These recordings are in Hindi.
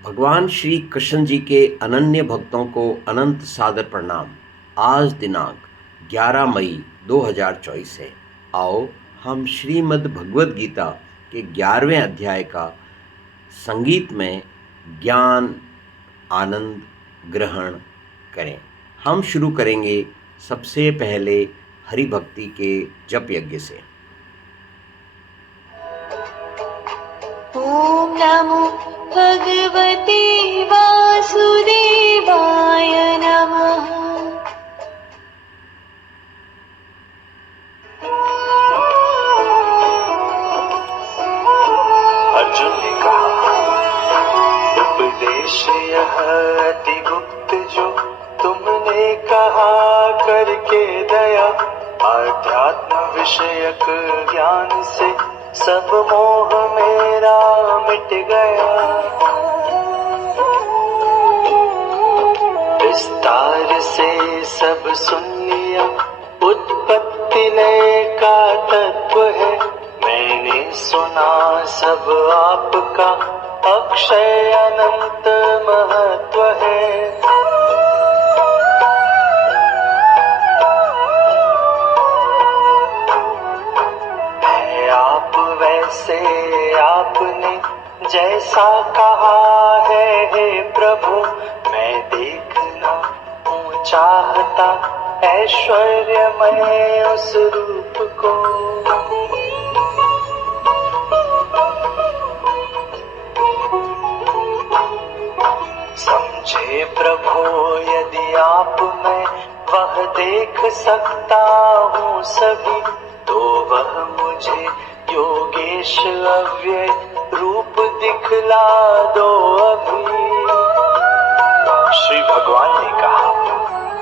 भगवान श्री कृष्ण जी के अनन्य भक्तों को अनंत सादर प्रणाम। आज दिनांक 11 मई 2024 है। आओ हम श्रीमद् भगवद गीता के 11वें अध्याय का संगीत में ज्ञान आनंद ग्रहण करें। हम शुरू करेंगे सबसे पहले हरि भक्ति के जप यज्ञ से। ओम नमो भगवते वासुदेवाय नमः। अर्जुन ने कहा, उपदेश यह अति गुप्त जो तुमने कहा करके दया, आध्यात्म विषयक ज्ञान से सब मोह मेरा मिट गया। विस्तार से सब सुन लिया, उत्पत्ति लय का तत्व है, मैंने सुना सब आपका अक्षय अनंत महत्व है। है आप वैसे आपने जैसा कहा है, हे प्रभु मैं देखना हूँ चाहता ऐश्वर्यमय उस रूप को। समझे प्रभु यदि आप में वह देख सकता हूँ सभी, तो वह मुझे योगेश अव्यय रूप दिखला दो अभी। श्री भगवान ने कहा,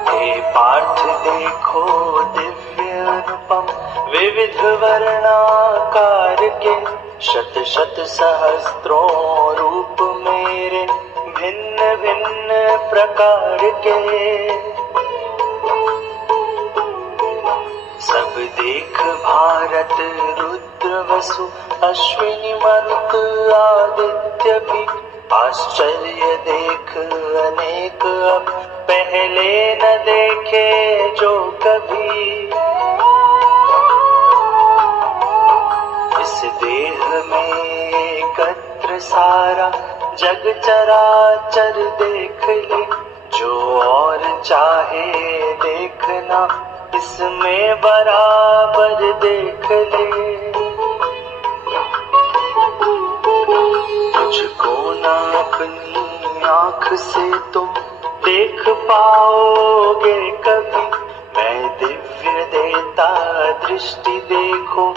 हे पार्थ देखो दिव्य अनुपम विविध वर्णाकार के शत शत सहस्त्रों रूप मेरे भिन्न भिन्न प्रकार के। सब देख भारत रुद्र वसु अश्विनी मरुत आदित्य भी, आश्चर्य देख अनेक अब पहले न देखे जो कभी। इस देह में एकत्र सारा जग चराचर देख ले, जो और चाहे देखना इसमें बराबर देख ले। मुझको ना अपनी आँख से तुम देख पाओगे कभी, मैं दिव्य देता दृष्टि देखो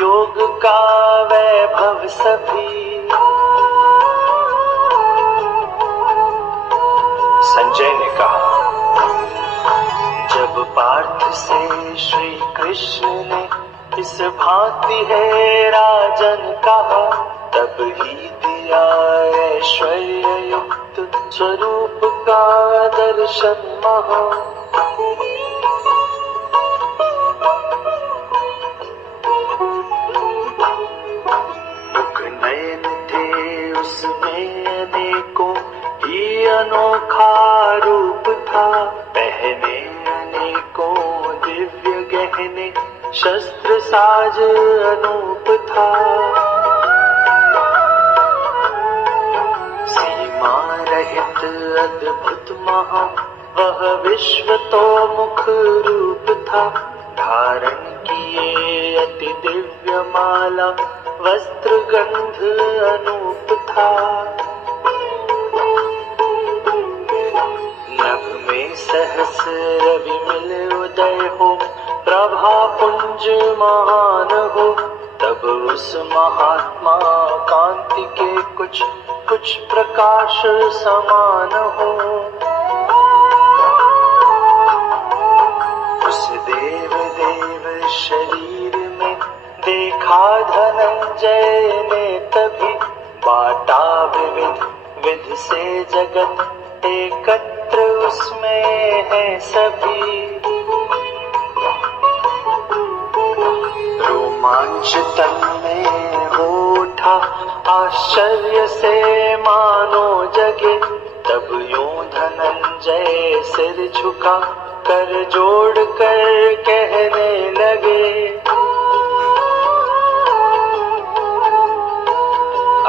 योग का वैभव सभी। संजय ने कहा, जब पार्थ से श्री कृष्ण ने इस भांति है राजन कहा, तब ही दिया ऐश्वर्य युक्त स्वरूप का दर्शन महा। मुख नयन थे उसमें अनेकों ही अनोखा रूप था, पहने अनेकों दिव्य गहने शस्त्र साज अनूप था। सीमा रहित अद्भुत महा वह विश्व तो मुख रूप था, धारण किए अति दिव्य माला वस्त्र गंध अनूप था। नभ में सहस्र विमल उदय हो, प्रभा पुंज महान हो, तब उस महात्मा कांति के कुछ कुछ प्रकाश समान हो। उस देव देव शरीर में देखा धनंजय ने तभी, बाटा विविध विध से जगत एकत्र उसमें है सभी। रोमांच तन में हो उठा, आश्चर्य से मानो जगे, तब यूं धनंजय सिर झुका कर जोड़ कर कहने लगे।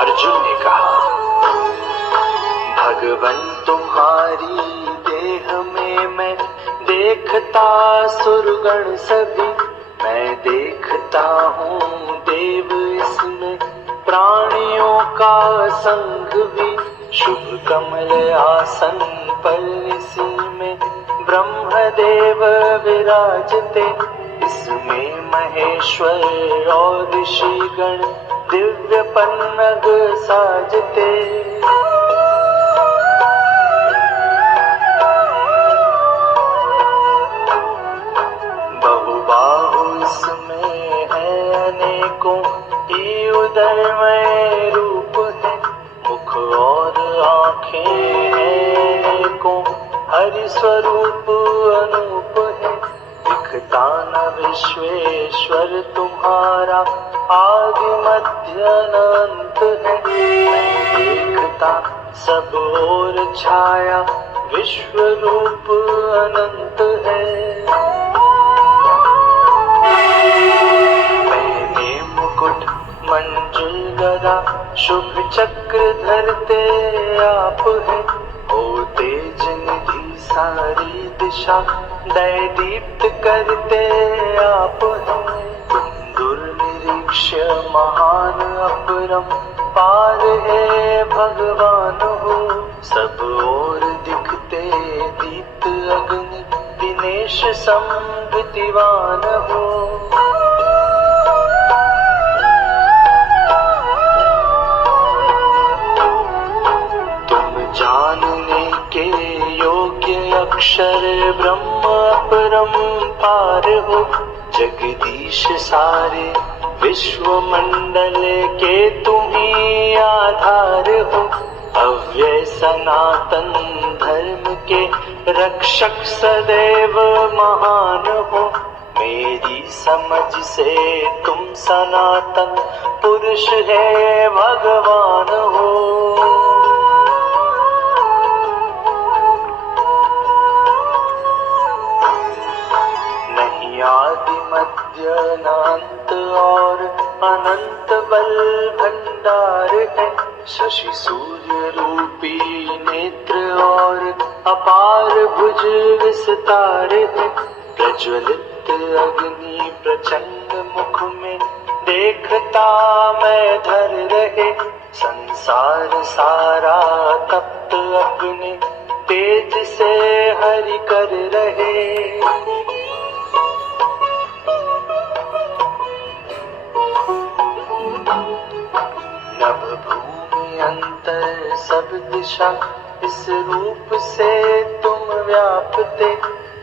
अर्जुन ने कहा, भगवन तुम्हारी देह में मैं देखता सुरगण सभी, मैं देखता हूँ देव इसमें प्राणियों का संग भी। शुभ कमल आसन पर इसी में ब्रह्मदेव विराजते, इसमें महेश्वर और ऋषिगण दिव्य पन्नग साजते। बहुबाहु इसमें है अनेकों, ही उदरमय रूप है, मुख और आँखें हैं अनेकों, हरि स्वरूप अनूप है। दिखता न विश्वेश्वर तुम्हारा आदि मध्य अनंत है, मैं देखता सब ओर छाया विश्व रूप अनंत है। मैंने मुकुट मंजुल गदा शुभ चक्र धरते आप है, ओ तेज निधि सारी दिशा दय दीप्त करते आप हैं। तुम दुर्निरीक्ष्य महान अपरम पार है भगवान हो, सब ओर दिखते दीप्त अग्नि दिनेश संविदिवान हो। जानने के योग्य अक्षर ब्रह्म अपरम पार हो, जगदीश सारे विश्व मंडल के तुम्ही आधार हो। अव्यय सनातन धर्म के रक्षक सदैव महान हो, मेरी समझ से तुम सनातन पुरुष है भगवान हो। आदि मध्य अनंत और अनंत बल भंडार है, शशि सूर्य रूपी नेत्र और अपार भुज विस्तार है। प्रज्वलित अग्नि प्रचंड मुख में देखता मैं धर रहे, संसार सारा तप्त अपने तेज से हरि कर रहे। नभ भूमि अंतर सब दिशा इस रूप से तुम व्यापते,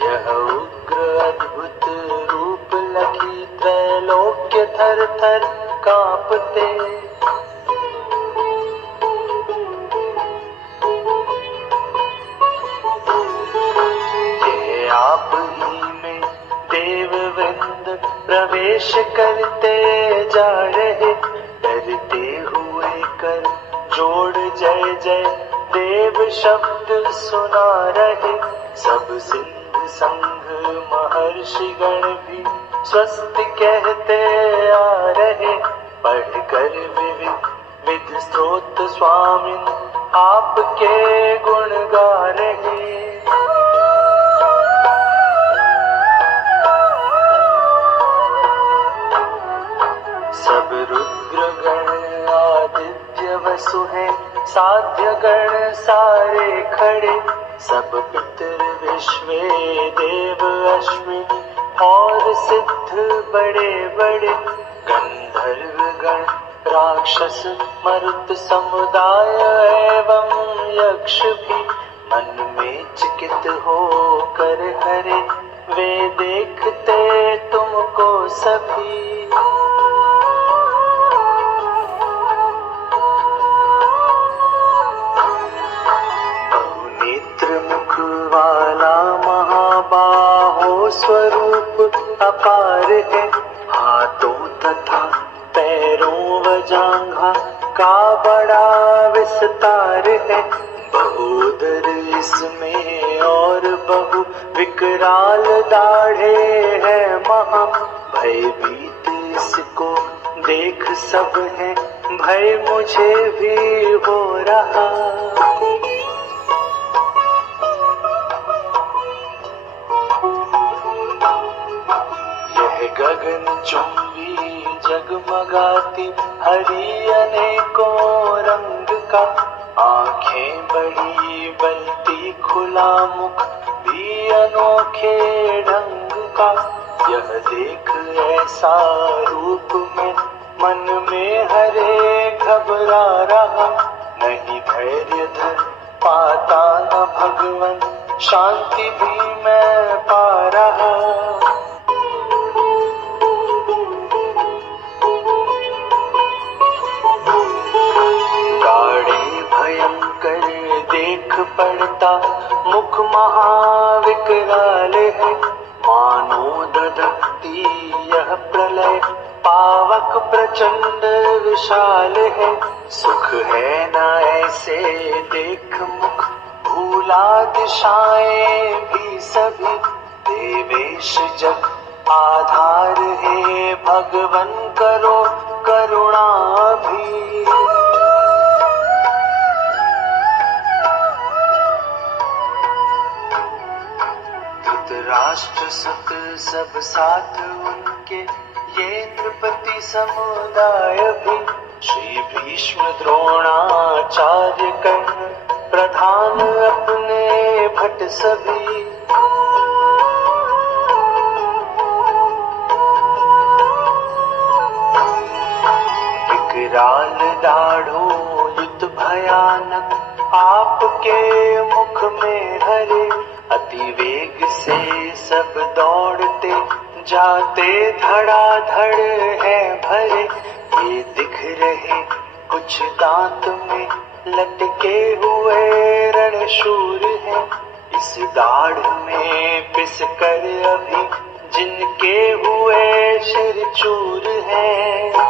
यह उग्र अद्भुत रूप लखी त्रैलोक्य थर थर कांपते। ये आप ही में देववृंद प्रवेश करते जा रहे, डरते हुए कर जोड़ जय जय देव शब्द सुना रहे। सब सिंध संघ महर्षिगण भी स्वस्ति कहते आ रहे, पढ़कर विविध विध स्त्रोत स्वामिन आपके गुण गा रहे। सब रुद्र गण आदित्य वसु हैं, साध्य गण सारे खड़े, सब पितर विश्वे देव अश्विनी और सिद्ध बड़े बड़े। गंधर्व गण राक्षस मरुत समुदाय एवं यक्ष भी मन में चिकित हो कर हरे, वे देखते तुमको सभी। वाला महाबाहो स्वरूप अपार है, हाथों तथा पैरों व जांघा का विस्तार है। बहुदर इसमें और बहु विकराल दाढ़े है महा। भयभीत इसको देख सब है, भय मुझे भी हो रहा। यह गगन चुंबी जगमगाती हरी अनेकों रंग का। आंखें बड़ी बलती खुला मुख भी अनोखे ढंग का। यह देख ऐसा रूप में मन में हरे घबरा रहा। नहीं धैर्य धर पाता न भगवन, शांति भी मैं पा रहा। गाढ़े भयंकर देख पड़ता मुख महाविकराल है। मानो दधकती यह प्रलय पावक प्रचंड विशाल है। सुख है न ऐसे देख मुख, भूला दिशाएं भी सभी। देवेश जग आधार है, भगवन करो करुणा भी। राष्ट्र सुत सब साथ उनके, ये नृपति समुदाय भी। श्री भीष्म द्रोणाचार्य कर्ण प्रधान अपने भट सभी। विकराल दाढ़ो युद्ध भयानक आपके मुख में हरे। अति वेग से सब दौड़ते जाते धड़ाधड़ है भरे। ये दिख रहे कुछ दांत में लटके हुए रणशूर हैं। इस दाढ़ में पिस कर अभी जिनके हुए सिर चूर हैं।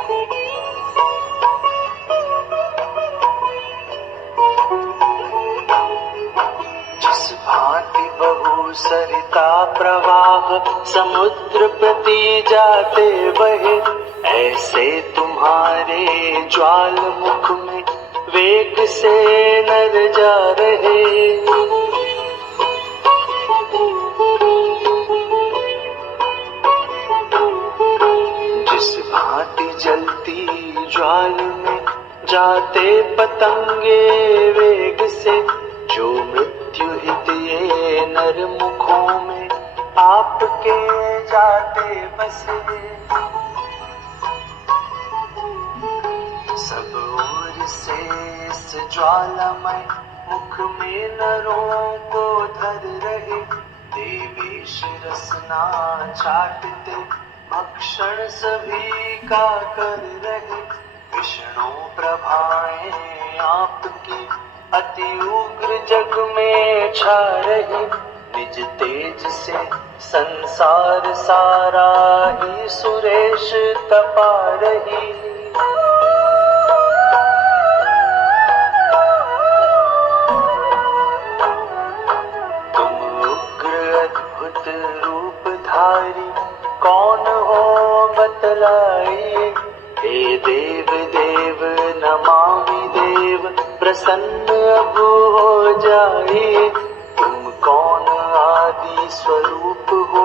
भांति बहु सरिता प्रवाह समुद्र प्रति जाते बहे। ऐसे तुम्हारे ज्वाल मुख में वेग से नर जा रहे। जिस भांति जलती ज्वाल में जाते पतंगे वेग से। जो मृत्यु हित ये नर मुखों में आपके जाते बसे। सब ओर से इस ज्वालामय मुख में नरों को धर रहे। देवेश रसना चाटते भक्षण सभी का कर रहे। विष्णु प्रभाएं आपकी अति उग्र जग में छा रही। निज तेज से संसार सारा ही सुरेश तपा रही। तुम उग्र अद्भुत रूप धारी कौन हो बतलाइए। हे देव देव नमामि देव, प्रसन्न अब हो जाइए। तुम कौन आदि स्वरूप हो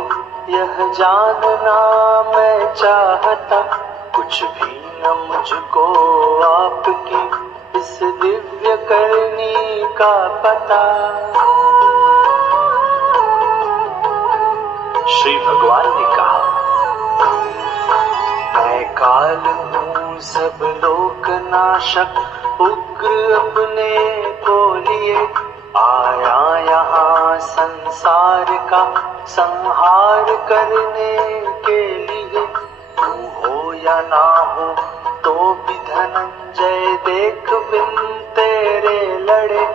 यह जानना मैं चाहता। कुछ भी न मुझको आपकी इस दिव्य करनी का पता। श्री भगवान ने कहा, मैं काल हूँ सब लोक नाशक, उग्र अपने को लिए आया यहाँ संसार का संहार करने के लिए। तू हो या ना हो तो भी धनंजय देख बिन तेरे लड़े।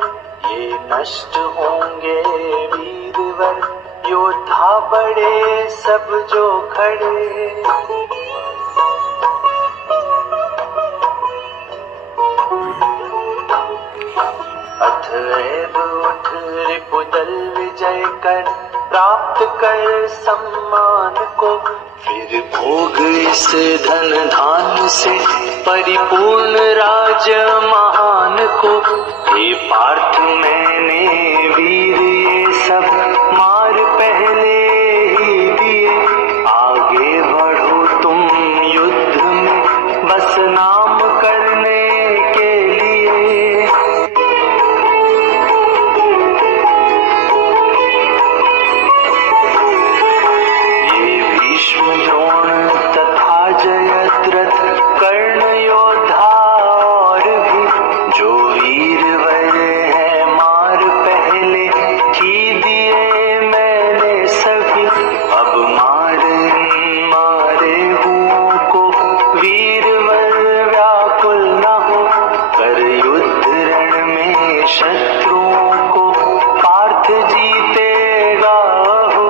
ये नष्ट होंगे वीरवर योद्धा बड़े सब जो खड़े। अतएव उठ रिपुदल विजय कर, प्राप्त कर सम्मान को, फिर भोग इस धन धान से परिपूर्ण राज महान को। हे पार्थ मैंने वीर ये सब मार पहले ही दिए, आगे बढ़ो तुम युद्ध में बस नाम करने के लिए। ये भीष्म द्रोण तथा जयद्रथ कर्ण योद्धा और भी जो वीर वर है मार पहले ही दिए मैंने सभी। अब मारे हुओं को वीर वर व्याकुल न हो, कर युद्ध रण में शत्रुओं को पार्थ जीतेगा हो।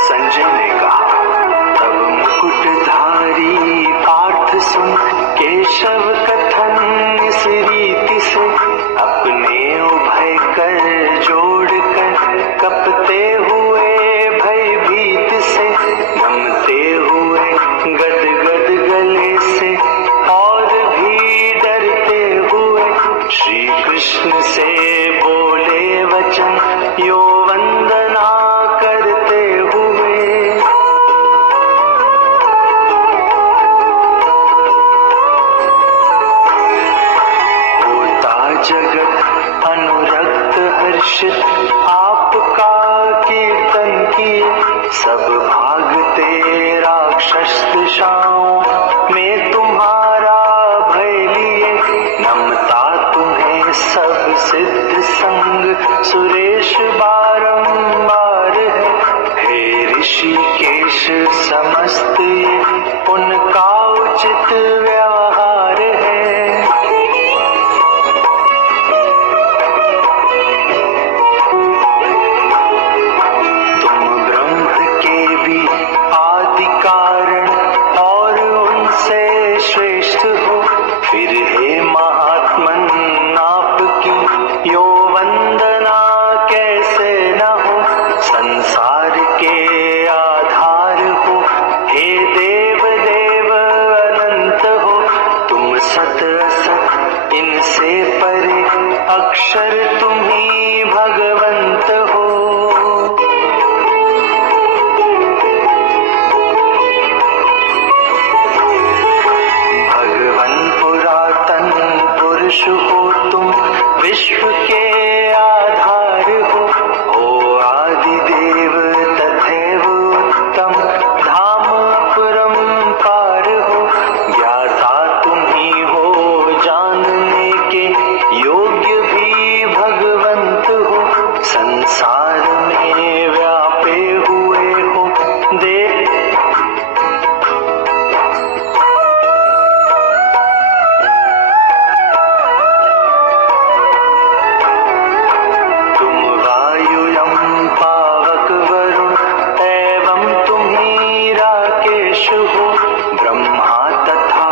संजय ने कहा, तब मुकुटधारी पार्थ सुन केशव कथन इस रीति से, अपने उभय कर जोड़ कर कपते हुए भयभीत से, नमते हुए गद गद गले से और भी डरते हुए, श्री कृष्ण से बोले वचन यो वंदना करते हुए। होता जगत अनुरक्त हर्षित आपका कीर्तन किए, सब भागते राक्षस दिशाओं में तुम्हारा भय लिए। नमता तुम्हें सब सिद्ध संग सुरेश बारंबार है, हे ऋषिकेश समस्त ये उनका उचित व्यवहार है। तुम ब्रह्म के भी आदि कारण और उनसे श्रेष्ठ हो, फिर हे महात्मन आपकी यो वंदना कैसे न हो। संसार के आधार हो, हे देव देव अनंत हो, तुम सत असत इनसे परे अक्षर तुम ही भगवंत हो। भगवन पुरातन पुरुष हो तुम, विश्व के आधार हो आदि देव तथैव उत्तम धाम अपरंपार हो। ज्ञाता तुम ही हो जानने के योग्य भी भगवंत हो, संसार में व्यापे हुए हो देव। तुम वायु यम पावक वरुण एवं तुम ही राकेश हो, ब्रह्मा तथा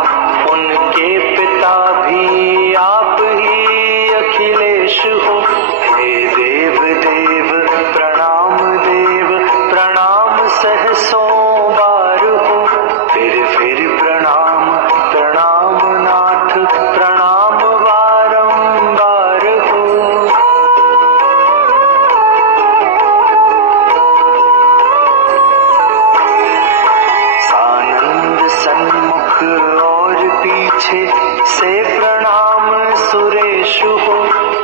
उनके पिता भी आप ही अखिलेश हो। हे देव देव प्रणाम देव प्रणाम सहसों बार हो, फिर प्रणाम प्रणाम नाथ प्रणाम बारंबार हो। सानंद सन्मुख और पीछे से प्रणाम सुरेश हो,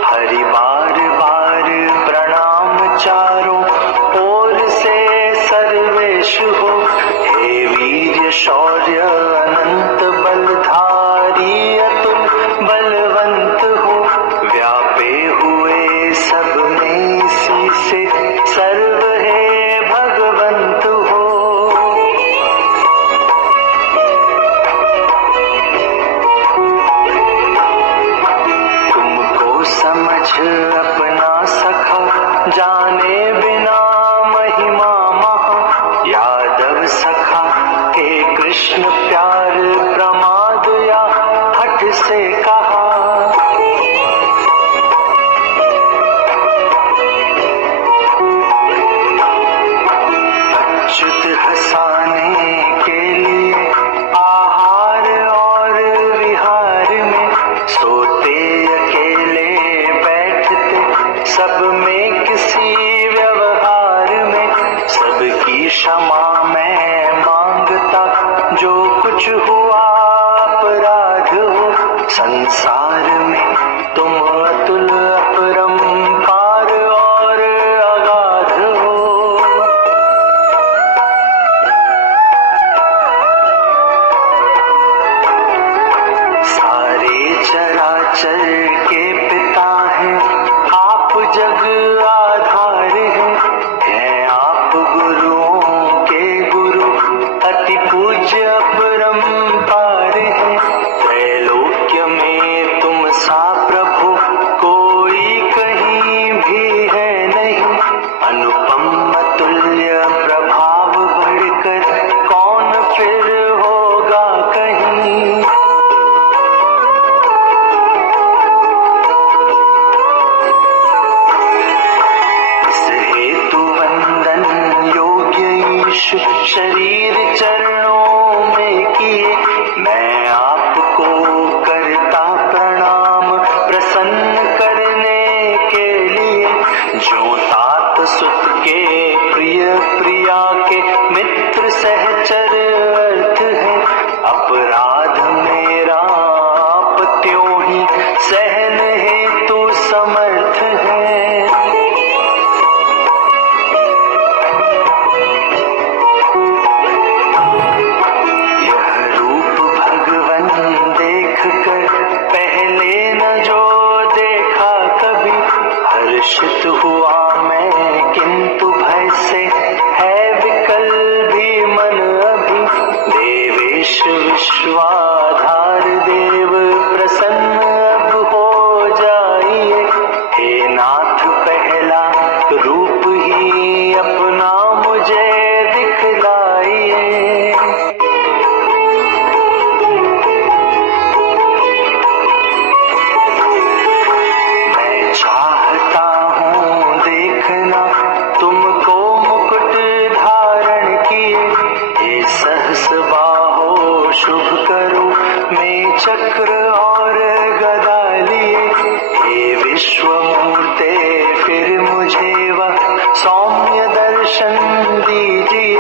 हरि बार बार प्रणाम चारों ओर से सर्वेश हो। हे वीर्य शौर्य अनंत बलधारी अतुल बलवंत हो, व्यापे हुए सब में इसी से सर्व है भगवंत हो। तुमको समझ अपना सखा जाने बिना महिमा महा, यादव सखा हे कृष्ण प्यार कुछ हुआ अपराध हो, संसार में तुम अतुल अपरंपार और अगाध हो। सारे चराचर के पिता हैं आप, जग आधार हैं आप गुरुओं के गुरु, अति पूज्य अपरंपार हैं। त्रैलोक्य में तुम सा प्रभु कोई कहीं भी है नहीं, अनुपम अतुल्य प्रभाव बढ़कर कौन फिर होगा कहीं। इस हेतु वंदन योग्य ईश शरीर चरणों में किए, मैं आपको करता प्रणाम प्रसन्न करने के लिए। जो तात सुत के प्रिय प्रिया के मित्र सहचर अर्थ है, अपराध मेरा आप त्यों ही सहन हेतु समर्थ है। यह रूप भगवन देख कर पहले न जो देखा कभी, हर्षित हुआ मैं किंतु भय से है विकल भी मन अभी। देवेश विश्वाधार देव प्रसन्न अब हो जाइए, हे नाथ पहला रूप ही अपना मुझे दिखलाइए। मैं चाहता हूँ देखना तुमको मुकुट धारण किए, हे सहस बाहो शुभ करो मैं चक्र और गदा लिए। हे विश्व मूर्ते फिर मुझे वह सौम्य दर्शन दीजिए,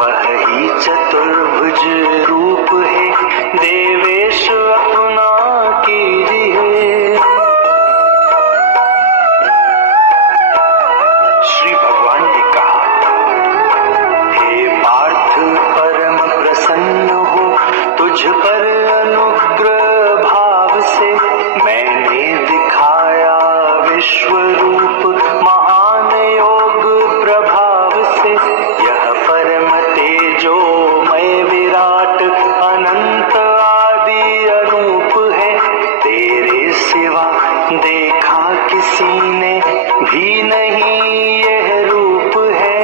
वही चतुर्भुज रूप है देवेश अपना कीजिए। श्री भगवान ने कहा, हे पार्थ परम प्रसन्न हो तुझ पर अनुग्रह भाव से, मैंने दिखाया विश्व रूप महान योग प्रभाव से। यह परम तेजो मैं विराट अनंत आदि अरूप है, तेरे सिवा देखा किसी ने भी नहीं यह रूप है।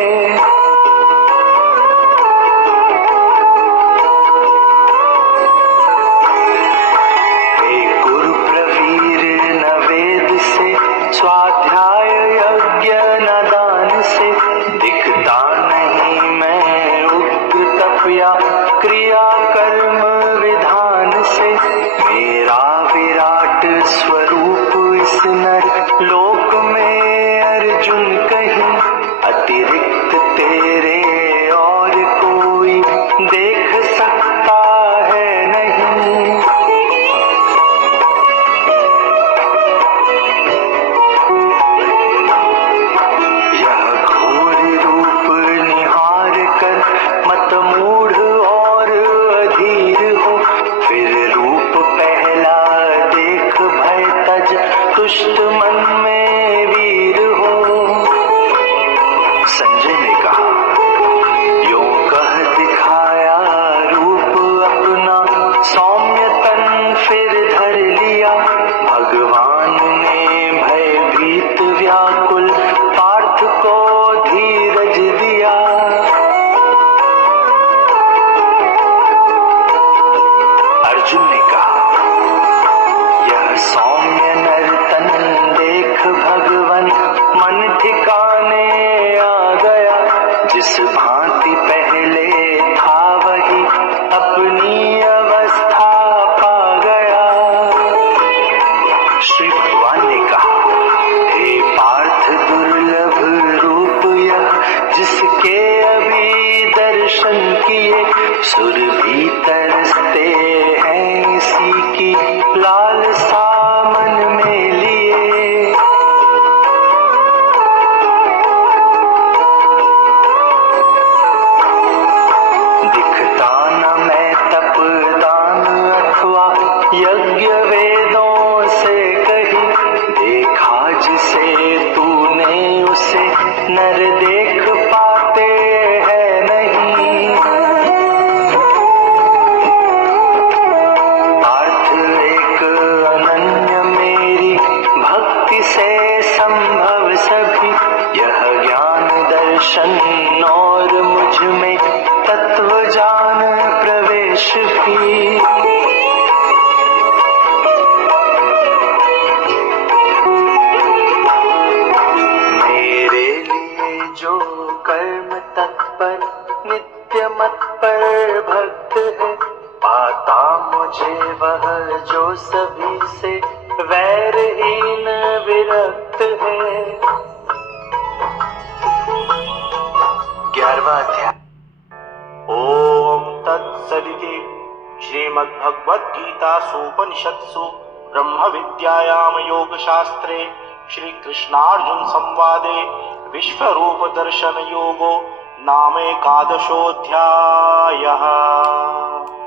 द्वेष भी। मेरे लिए जो कर्म तत्पर नित्य मत पर भक्त है, पाता मुझे वह जो सभी से वैरहीन विरक्त है। 11वां अध्याय। ओम तत्सदिति श्रीमद्भगवद्गीतासूपनिषत्सु ब्रह्म विद्यायाम योगशास्त्रे श्री कृष्णार्जुन संवादे विश्वरूप दर्शन योगो नामेकादशोऽध्यायः।